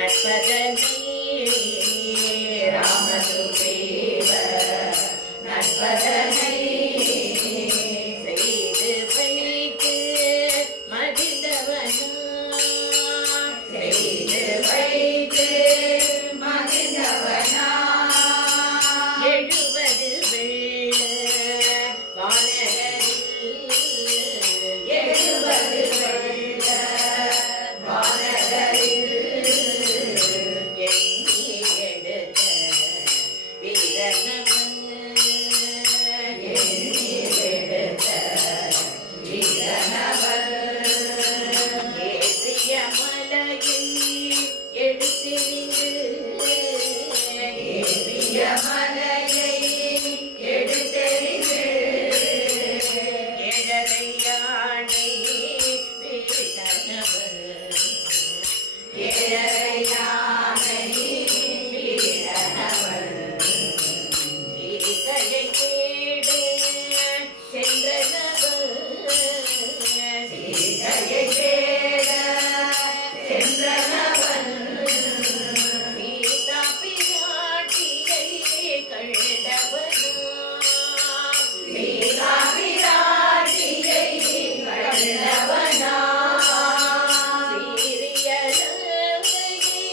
நட்பதனை ராமசுதேவ நட்பதனை செய்து வைத்து மகிழ்ந்தவனா செய்து வைத்து மகிழ்ந்தவனா எழுவது வெள்ள வானரில் எழுவது வெள்ள வானரில் எண்ணி எடுத்த வீரனவன் எண்ணி எடுத்த வீரனவன் ஏற்றிய மலையில் எடுத்தெறிந்து ஏற்றிய மலையை எடுத்தெறிந்து ஏழரை யானை வீட்டனவன் ஏழரை யானை வீட்டனவன் சீதையை தேட சென்றனவன் சீதையை தேட சென்றனவன் சீதா பிராட்டியை கண்டவனா சீதா பிராட்டியை கண்டவனா சீரிய லங்கையை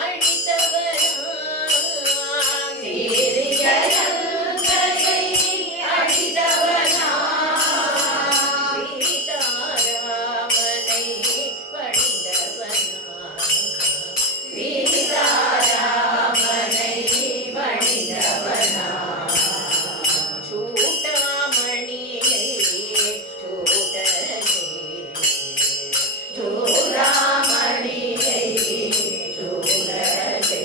அழித்தவனா சீரிய லங்கையை அழித்தவனா சீதாராமனை பணிந்தவனா சீதாராமனை பணிந்தவனா சூடாமணியை சூடலே சூடாமணியை சூடலே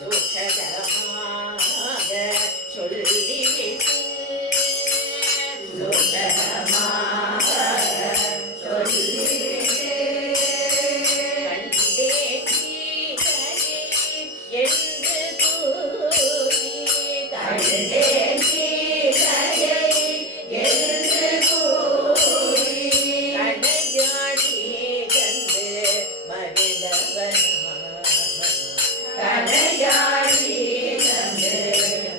சுஷகமாக சொல்லிவிட்டு சுஷகமாக சொல்லிவிட்டு கண்டேன் சீதையை என்று கூறி கண்டேன் சீதையை என்று கூறி கடையாடி கண்டு மகிழ்ந்தவனா கடையாடி கண்டு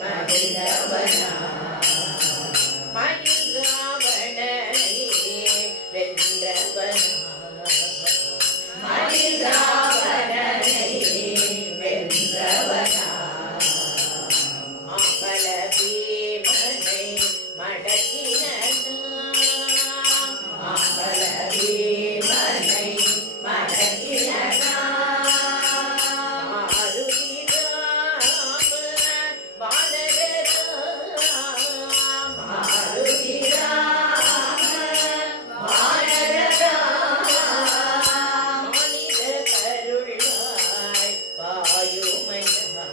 மகிழ்ந்தவனா மயில் ராவணனை வென்றவனா மயில் ராவணனை வென்றவனா மாம்பழ பீமனை மடக்கினனா மாம்பழ பீமனை மடக்கினனா மாருதி ராம வானரரா மாருதி ராம வானரரா மானிட கருள்வாய் வாயுமையா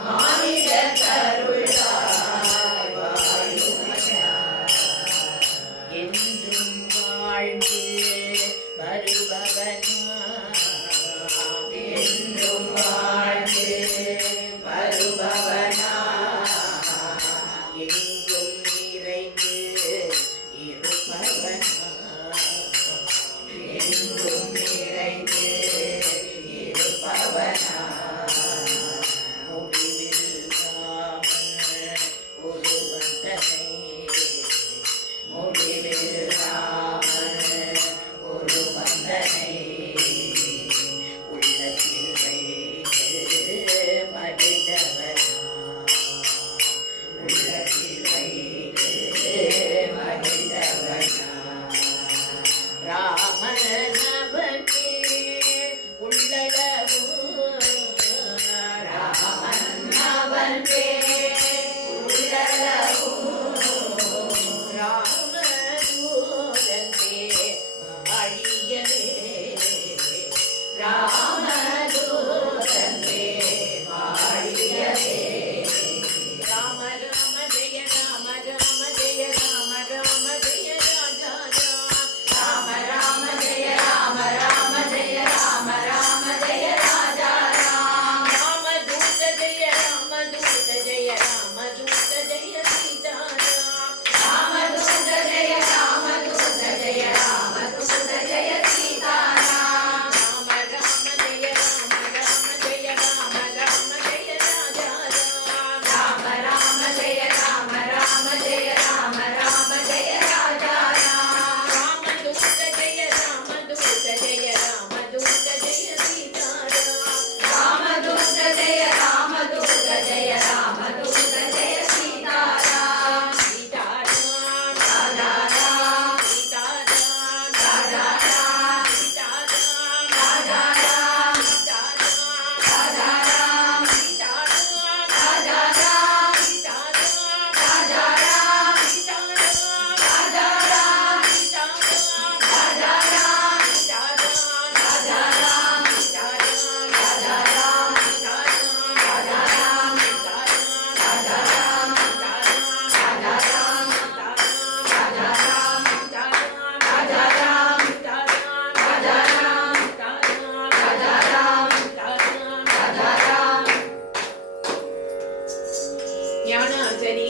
மானிட கருள்வாய் வாயுமையா என்றும் வாழ்ந்து வருபவனா என்றும் வாழ்ந்து வருபவனா எங்கும் நிறைந்து இருப்பவனா எங்கும் நிறைந்து இருப்பவனா முடிவில்லாமல் ஒருவன் தன்னை முடிவில்லாமல் ஒருவன் தன்னை உள்ளத்தில் வைத்து மகிழ்ந்தவனா உள்ளத்தில் வைத்து மகிழ்ந்தவனா ராமனவனே உள்ளளவு ராமனவனே உள்ளளவு ராமதூதனே வாழியவே ராமதூதனே வாழியவே ராம ராம ஜெய ராம ராம ஜெய ராம ராம ஜெய ராஜா ராம ராம ஜெய ராம ராம ஜெய ராம ராம ஜெய ராஜா ராமதூத ஜெய ராமதூத ஜெய ராமதூத ஜெய சீதா ராமதூத ஜெய ராமதூத ஜெய ராமதூத ஜெய சீதா ஞானாஞ்சனி